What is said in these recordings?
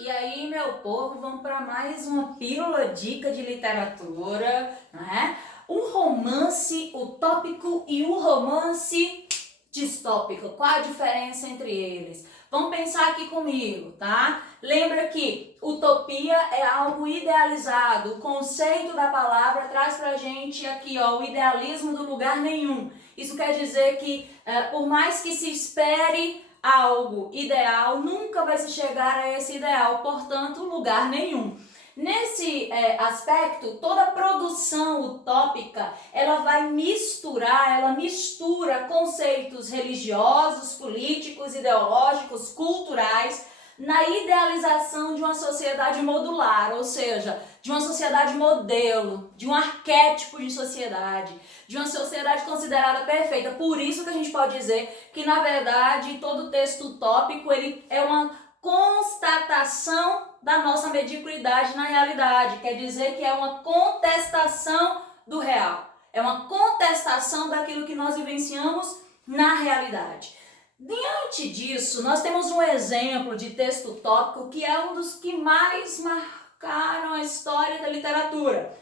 E aí, meu povo, vamos para mais uma pílula dica de literatura, né? Um romance utópico e um romance distópico. Qual a diferença entre eles? Vamos pensar aqui comigo, tá? Lembra que utopia é algo idealizado. O conceito da palavra traz pra gente aqui, ó, o idealismo do lugar nenhum. Isso quer dizer que, por mais que se espere algo ideal, nunca vai se chegar a esse ideal, portanto, lugar nenhum. Nesse aspecto, toda produção utópica, ela mistura conceitos religiosos, políticos, ideológicos, culturais, na idealização de uma sociedade modular, ou seja, de uma sociedade modelo, de um arquétipo de sociedade, de uma sociedade considerada perfeita. Por isso que a gente pode dizer que, na verdade, todo texto utópico ele é uma constatação da nossa mediocridade na realidade. Quer dizer que é uma contestação do real. É uma contestação daquilo que nós vivenciamos na realidade. Diante disso, nós temos um exemplo de texto utópico que é um dos que mais marcaram a história da literatura.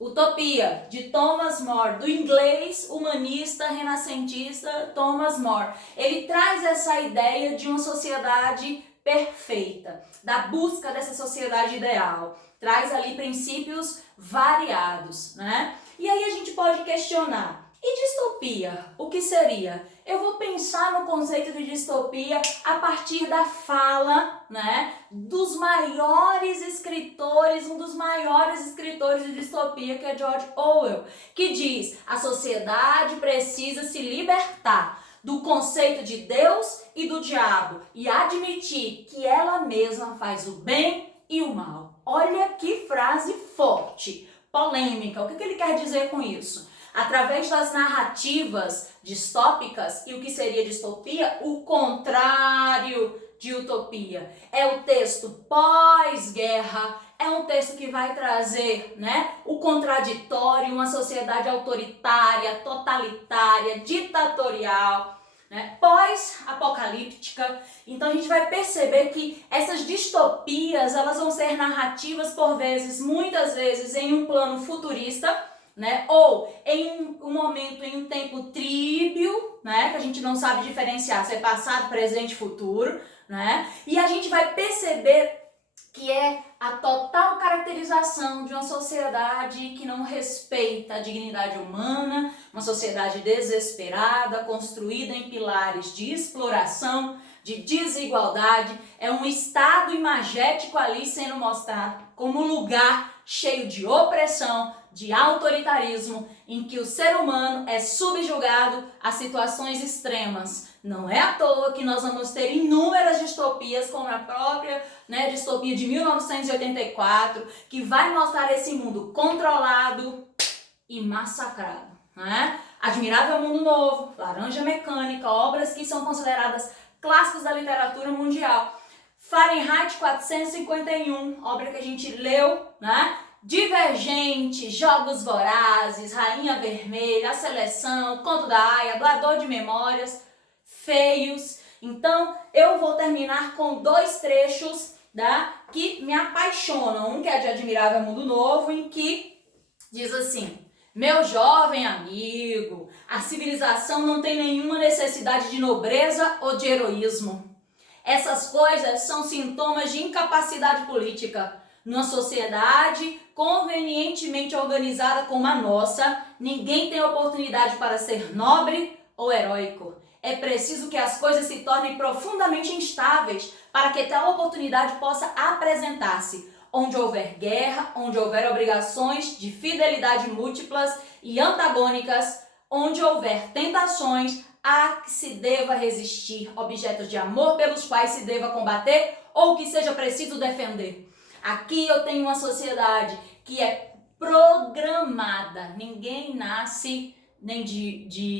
Utopia, de Thomas More, do inglês humanista renascentista Thomas More. Ele traz essa ideia de uma sociedade perfeita, da busca dessa sociedade ideal. Traz ali princípios variados, né? E aí a gente pode questionar, e distopia? O que seria? Eu vou pensar no conceito de distopia a partir da fala, né, dos maiores escritores, um dos maiores escritores de distopia, que é George Orwell, que diz: a sociedade precisa se libertar do conceito de Deus e do diabo e admitir que ela mesma faz o bem e o mal. Olha que frase forte, polêmica. O que ele quer dizer com isso? Através das narrativas distópicas, e o que seria distopia? O contrário de utopia. É o texto pós-guerra, é um texto que vai trazer, né, o contraditório, uma sociedade autoritária, totalitária, ditatorial, né, pós-apocalíptica. Então a gente vai perceber que essas distopias, elas vão ser narrativas por vezes, muitas vezes em um plano futurista, né? Ou em um momento, em um tempo tríbio, né? Que a gente não sabe diferenciar se é passado, presente e futuro, né? E a gente vai perceber que é a total caracterização de uma sociedade que não respeita a dignidade humana, uma sociedade desesperada, construída em pilares de exploração, de desigualdade. É um estado imagético ali sendo mostrado como um lugar cheio de opressão, de autoritarismo, em que o ser humano é subjugado a situações extremas. Não é à toa que nós vamos ter inúmeras distopias, como a própria, né, distopia de 1984, que vai mostrar esse mundo controlado e massacrado, né? Admirável Mundo Novo, Laranja Mecânica, obras que são consideradas clássicos da literatura mundial. Fahrenheit 451, obra que a gente leu, né? Divergente, Jogos Vorazes, Rainha Vermelha, A Seleção, Conto da Aia, Doador de Memórias, Feios. Então, eu vou terminar com dois trechos, tá, que me apaixonam. Um que é de Admirável Mundo Novo, em que diz assim: meu jovem amigo, a civilização não tem nenhuma necessidade de nobreza ou de heroísmo. Essas coisas são sintomas de incapacidade política. Numa sociedade convenientemente organizada como a nossa, ninguém tem oportunidade para ser nobre ou heróico. É preciso que as coisas se tornem profundamente instáveis para que tal oportunidade possa apresentar-se. Onde houver guerra, onde houver obrigações de fidelidade múltiplas e antagônicas, onde houver tentações, há que se deva resistir, objetos de amor pelos quais se deva combater ou que seja preciso defender. Aqui eu tenho uma sociedade que é programada. Ninguém nasce nem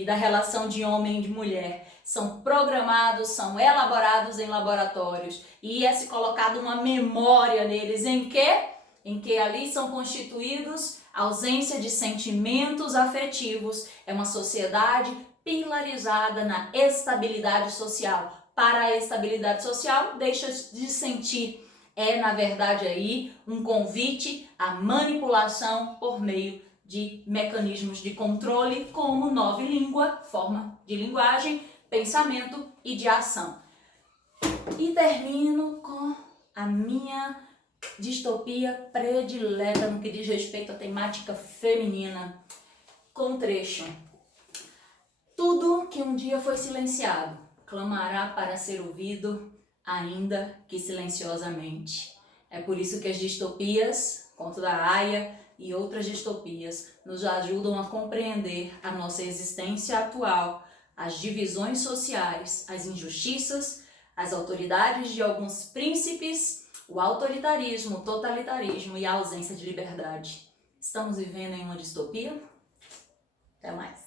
da relação de homem e de mulher. São programados, são elaborados em laboratórios. E é se colocada uma memória neles em quê? Em que ali são constituídos a ausência de sentimentos afetivos. É uma sociedade pilarizada na estabilidade social. Para a estabilidade social, deixa de sentir É, na verdade, aí um convite à manipulação por meio de mecanismos de controle como nova língua, forma de linguagem, pensamento e de ação. E termino com a minha distopia predileta no que diz respeito à temática feminina, com trecho. Tudo que um dia foi silenciado clamará para ser ouvido, ainda que silenciosamente. É por isso que as distopias, conto da Aya e outras distopias, nos ajudam a compreender a nossa existência atual, as divisões sociais, as injustiças, as autoridades de alguns príncipes, o autoritarismo, o totalitarismo e a ausência de liberdade. Estamos vivendo em uma distopia? Até mais.